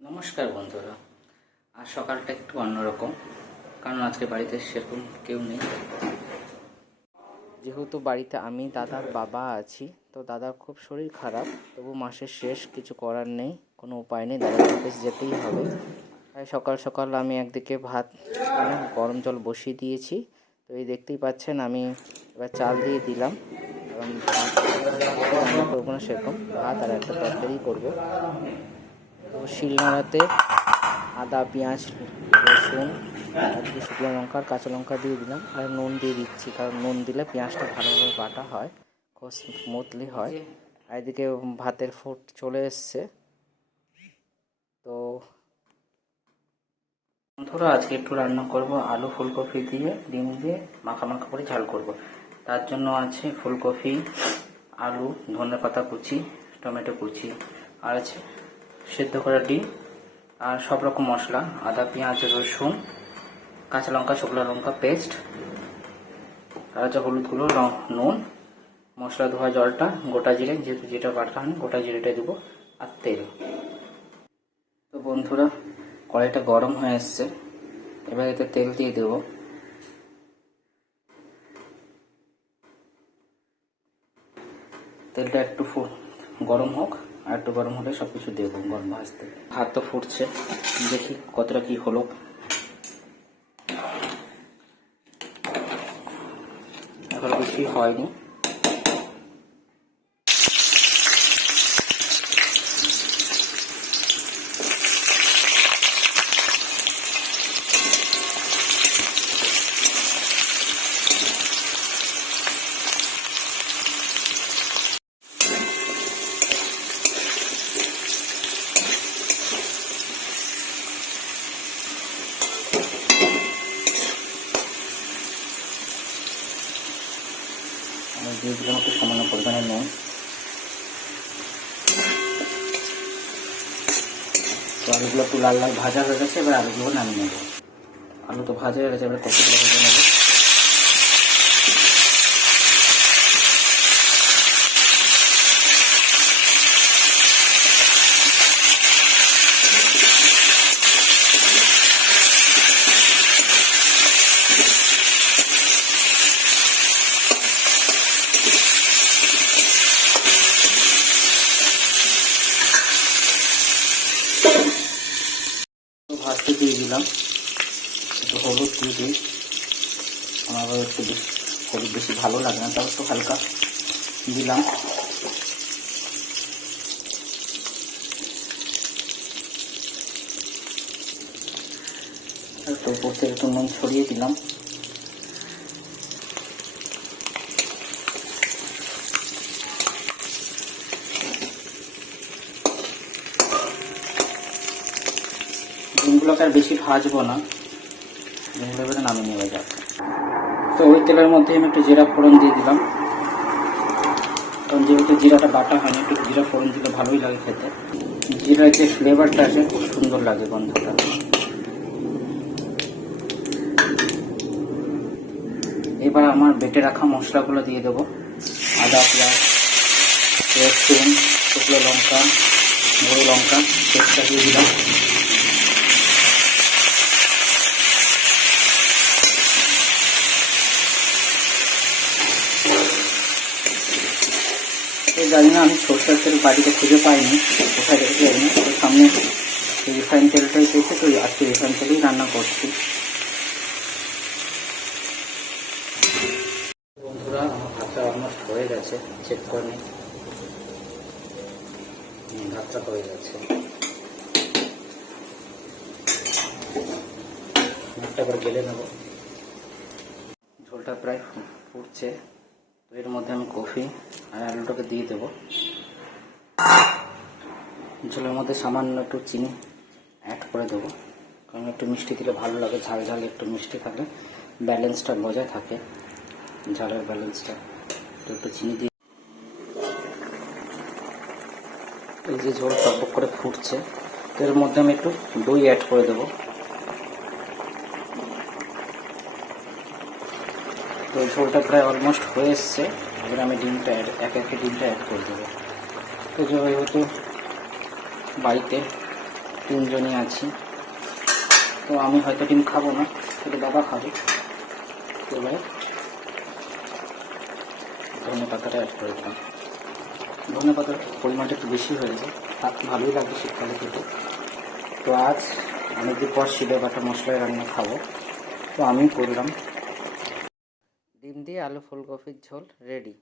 নমস্কার বন্ধুরা। আজ সকালটা একটু অন্যরকম, কারণ আজকে বাড়িতে সেরকম কেউ নেই। যেহেতু বাড়িতে আমি, দাদার বাবা আছি, তো দাদার খুব শরীর খারাপ, তবু মাসের শেষ, কিছু করার নেই, কোনো উপায় নেই, দাদার অফিস যেতেই হবে। তাই সকাল সকাল আমি একদিকে ভাত গরম জল বসিয়ে দিয়েছি। তো এই দেখতেই পাচ্ছেন, আমি এবার চাল দিয়ে দিলাম, কারণ ভাত রান্না করবো না সেরকম, ভাত আর একটা তরকারি করবো। তো শিলনোড়াতে আদা, পেঁয়াজ, রসুন আর দুটো শুকনো লঙ্কা আর কাঁচা লঙ্কা দিয়ে দিলাম, আর নুন দিয়ে দিচ্ছি, কারণ নুন দিলে পেঁয়াজটা ভালোভাবে বাটা হয়, খুব স্মুথলি হয়। আর এদিকে ভাতের ফুট চলে এসছে। তো বন্ধুরা, আজকে একটু রান্না করব আলু ফুলকপি দিয়ে, ডিম দিয়ে মাখা মাখা করে ঝাল করব। তার জন্য আছে ফুলকপি, আলু, ধনেপাতা কুচি, টমেটো কুচি, আর আছে সেদ্ধ করা ডিম, আর সব রকম মশলা, আদা, পেঁয়াজ, রসুন, কাঁচা লঙ্কা, শুকনো লঙ্কা পেস্ট, আর আছে হলুদ গুঁড়ো, নুন, মশলা ধোয়া জলটা, গোটা জিরে, যেহেতু যেটা বাটা হয়নি গোটা জিরেটা দেবো, আর তেল। তো বন্ধুরা, কড়াইটা গরম হয়ে এসছে, এবার এতে তেল দিয়ে দেবো। তেলটা একটু গরম হোক, আর একটু গরম হলে সব কিছু দেবো গরম ভাজতে। ভাত তো ফুটছে, দেখি কতটা কি হলো। এখন বেশি হয়নি। দিয়ে দিলাম একটু সামান্য পরিমাণে নুন। তো আলুগুলো একটু লাল লাল ভাজা হয়ে গেছে, এবার আলুগুলো নামিয়ে নেবো। আলু তো ভাজা হয়ে গেছে, এবার কপিগুলো ভেজে নেবো। ভাজতে দিয়ে দিলাম, একটু হলুদ দিয়ে দিই, আমার একটু হলুদ বেশি ভালো লাগে না, তাও একটু হালকা দিলাম। একটু উপর থেকে একটু নুন ছড়িয়ে দিলাম। ডিমগুলোকে আর বেশি ভাজবো না, ডিমগুলো এবারে নামিয়ে নেওয়া যাক। তো ওই তেলের মধ্যে আমি একটু জিরা ফোড়ন দিয়ে দিলাম, কারণ যেহেতু জিরাটা বাটা হয়নি, একটু জিরা ফোড়ন দিলে ভালোই লাগে খেতে। জিরার যে ফ্লেভারটা আছে খুব সুন্দর লাগে গন্ধটা। এবার আমার বেটে রাখা মশলাগুলো দিয়ে দেবো, আদা, পেঁয়াজ, রসুন, শুকনো লঙ্কা, গুঁড়ো লঙ্কা পেস্টটা দিয়ে দিলাম। জানি না, আমি সরষের তেল বাড়িতে খুঁজে পাইনি, কোথায় রেখে যাইনি, তো সামনে রিফাইন তেলটাই পেয়েছে, তো আজকে রিফাইন তেলেই রান্না করছি। বন্ধুরা, আমার ভাতটা অলমোস্ট হয়ে গেছে, চেক করে নিই। ভাতটা হয়ে গেছে, ভাতটা করে গেলে নেব। ঝোলটা প্রায় ফুটছে, তো এর মধ্যে আমি কফি আর আলুটাকে দিয়ে দেবো। ঝোলের মধ্যে সামান্য একটু চিনি অ্যাড করে দেবো, কারণ একটু মিষ্টি দিলে ভালো লাগে, ঝাল ঝাল একটু মিষ্টি থাকলে ব্যালেন্সটা বজায় থাকে, ঝালের ব্যালেন্সটা। তো একটু চিনি দিয়ে এই যে ঝোল টকবক করে ফুটছে, এর মধ্যে আমি একটু দই অ্যাড করে দেবো। তো ঝোলটা প্রায় অলমোস্ট হয়ে এসছে, এবার আমি ডিমটা এক ডিমটা অ্যাড করে দেবো। তো যেহেতু বাড়িতে তিনজনই আছি। তো আমি হয়তো ডিম খাবো না, শুধু বাবা খাবে। তো এবার ধনে পাতাটা অ্যাড করে দিলাম। ধনে পাতার পরিমাণটা একটু বেশি হয়েছে, ভালোই লাগবে শীতকালে খেতে। তো আজ অনেকদিন পর শিলে বাটা মশলায় রান্না খাবো, তো আমি করলাম। ডিম দিয়ে আলু ফুলকপির ঝোল রেডি।